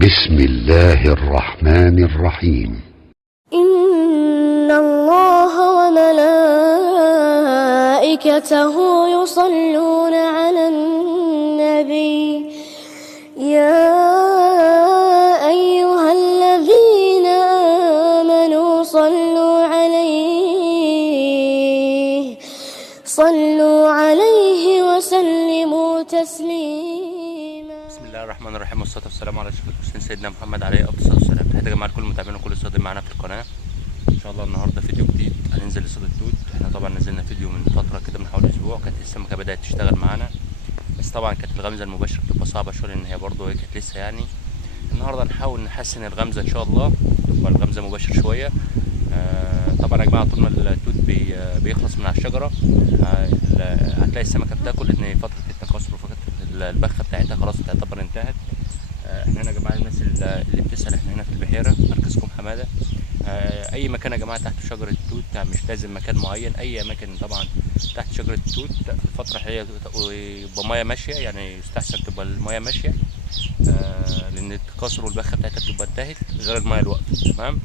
بسم الله الرحمن الرحيم. إن الله وملائكته يصلون على النبي يا أيها الذين آمنوا صلوا عليه وسلموا تسليما. بسم الله الرحمن الرحيم، والصلاة والسلام على أشرف المرسلين سيدنا محمد عليه أفضل الصلاة والسلام. تحية يا جماعة لكل المتابعين وكل الصادقين معانا في القناة. إن شاء الله النهاردة فيديو جديد، هننزل لصيد الدود. احنا طبعا نزلنا فيديو من فترة كده من حوالي أسبوع، كانت السمكة بدأت تشتغل معانا، بس طبعا كانت الغمزة المباشرة بتبقى صعبة شوية لأن هي برضه كانت لسه يعني. النهاردة هنحاول نحسن الغمزة إن شاء الله، تبقى الغمزة مباشرة شوية. طبعا يا جماعة طول ما الدود بيخلص من على الشجرة هتلاقي السمكة بتاكل، لأن فترة التكاثر وفترة البخة بتاعتها خلاص تعتبر انتهت. احنا هنا يا جماعة الناس اللي بتسأل، احنا هنا في البحيرة مركزكم حمادة. اي مكان يا جماعة تحت شجرة توت، مش لازم مكان معين، اي اماكن طبعا تحت شجرة توت الفترة الحالية يبقى مية ماشية، يعني يستحسن تبقى المية ماشية، لان التكاثر والبخة بتاعتها بتبقى انتهت غير المية الواقفة. تمام.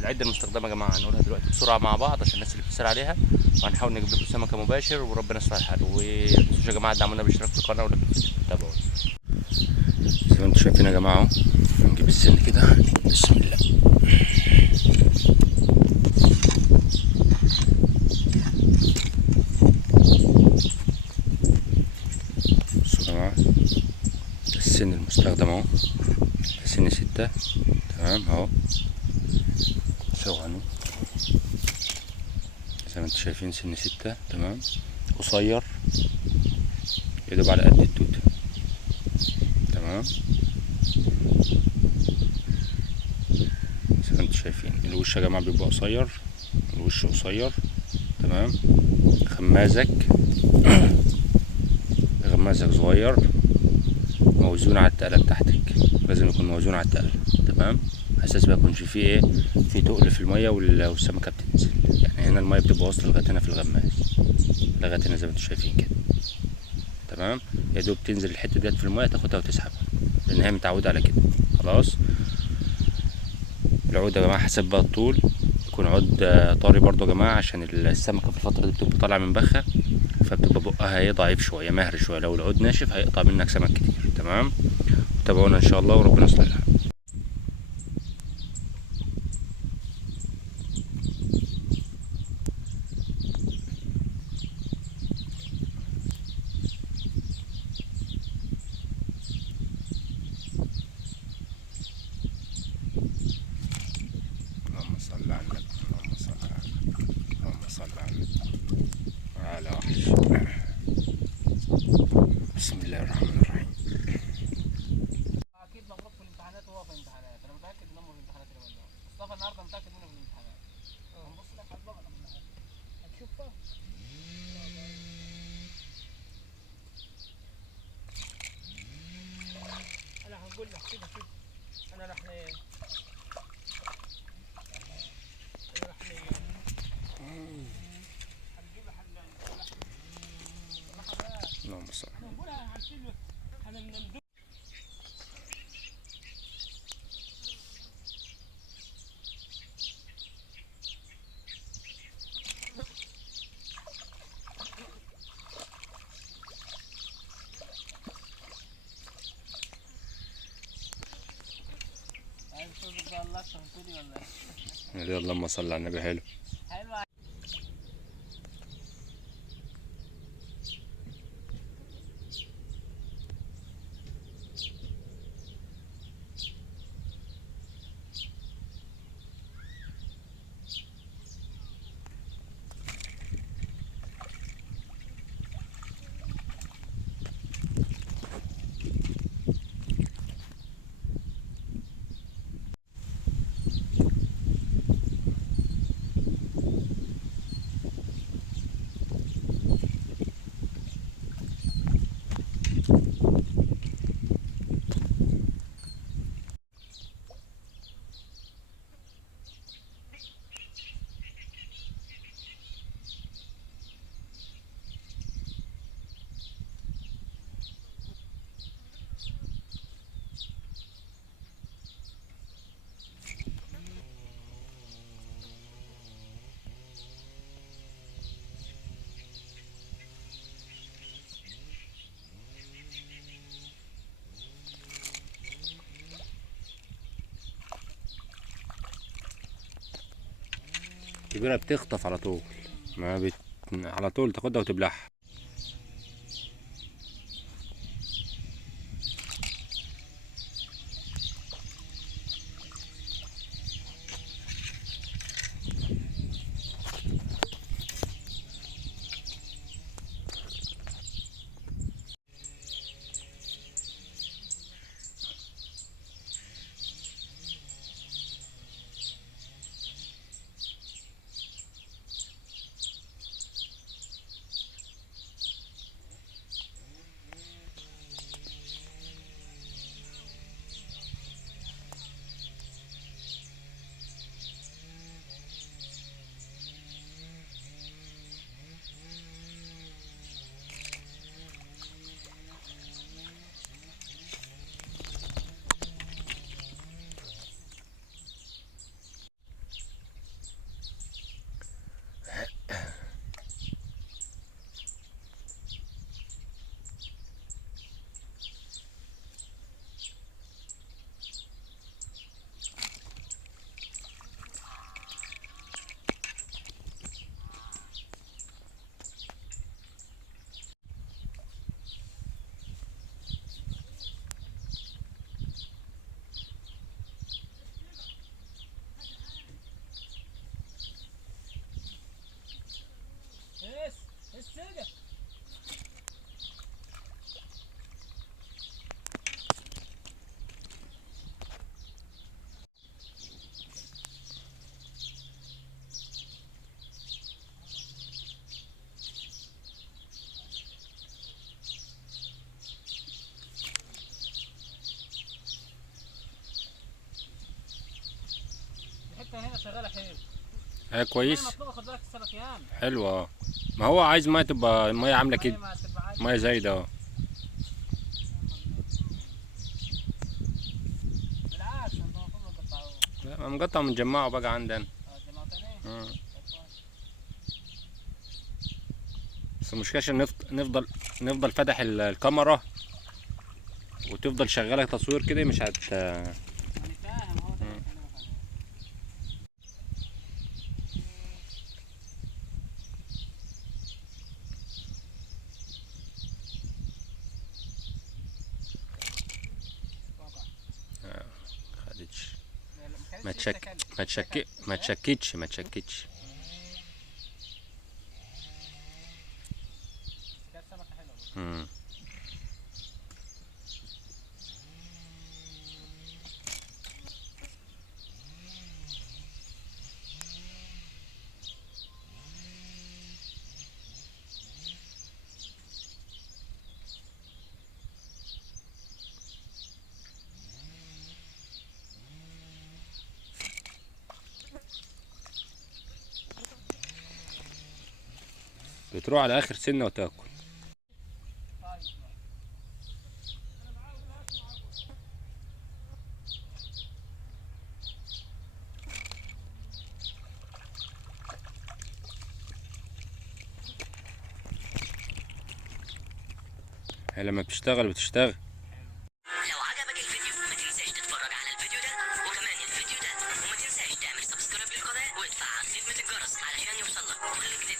العده المستخدمه يا جماعه هنقولها دلوقتي بسرعه مع بعض عشان الناس اللي بتسال عليها، وهنحاول نجيب لكم سمكه مباشر وربنا يصلح الحال. ومتنسوش يا جماعه تدعمونا بالاشتراك في القناه ولكن تابعونا. زي ما انتم شايفين يا جماعه اهو، نجيب السن كده بسم الله. بصوا يا جماعه السن المستخدم اهو، سن 6. تمام اهو، ثواني زي ما انتم شايفين سن 6. تمام، قصير يدوب على قد التوته. تمام، زي ما انتم شايفين الوش يا جماعه بيبقى قصير، الوش قصير. تمام، غمازك غمازك صغير، موزون على التقله بتاعتك، لازم يكون موزون على التقله. تمام، اساس ما يكونش فيه ايه، في تقل في الميه والسمكه بتنزل، يعني هنا الميه بتبقى واصله لغايه هنا في الغماز، لغايه هنا زي ما انتم شايفين كده. تمام، يا دوب تنزل الحته ديت في الميه تاخدها وتسحبها، لان هي متعوده على كده خلاص. العود يا جماعه حسب بقى الطول، يكون عود طري برضو يا جماعه، عشان السمكه في الفتره دي بتبقى طالعه من بخه، فبتبقى بقها ايه ضعيف شويه، مهري شويه. لو العود ناشف هيقطع منك سمك كتير. تمام، تابعونا ان شاء الله وربنا يصلح الحال. اللهم صل على النبي، اللهم صل على النبي، اللهم صل على النبي على وحش. بسم الله الرحمن الرحيم. اكيد مبروك في الامتحانات وهو في الامتحانات، انا متاكد ان هم في الامتحانات اليومين دول. مصطفى النهارده متاكد منه في الامتحانات. هنبص لك على البقره هتشوفها. انا هقول لك كده شوف، انا راح هنجيب اللهم صل. نقولها هنشيل عايز تقول ده الله شهدتني ولا ايه؟ اللهم صل على النبي. حلو. حلو. الكبيرة بتخطف على طول، ما بت... على طول تاخدها وتبلعها. السجن الحته هنا شغاله حلو. هي كويس، مطلوبه، خد بالك السمك ياما حلوة. ما هو عايز مية تبقى المية عاملة كده، ما تبقى عايزة. مية زايدة. بالعكس انتوا المفروض ما تقطعوه. لا، ما مقطع ونجمعه بقى عندنا. جماعه تاني. بس المشكلة عشان نفضل فاتح الكاميرا وتفضل شغالة تصوير كده، مش هت انا فاهم، هو ده اللي بكلمك عليه. خدتش. لا، لا، ما كانتش لسه تشك كلت. ما تشك ما تشكتش ما تشكتش. كانت سمكه حلوه برضه. مم. بتروح على اخر سنة وتاكل. هي لما بتشتغل بتشتغل. لو عجبك الفيديو ما تنساش تتفرج على الفيديو ده وكمان الفيديو ده، وما تنساش تعمل سبسكرايب للقناة وتفعل خدمة الجرس علشان يوصلك كل جديد.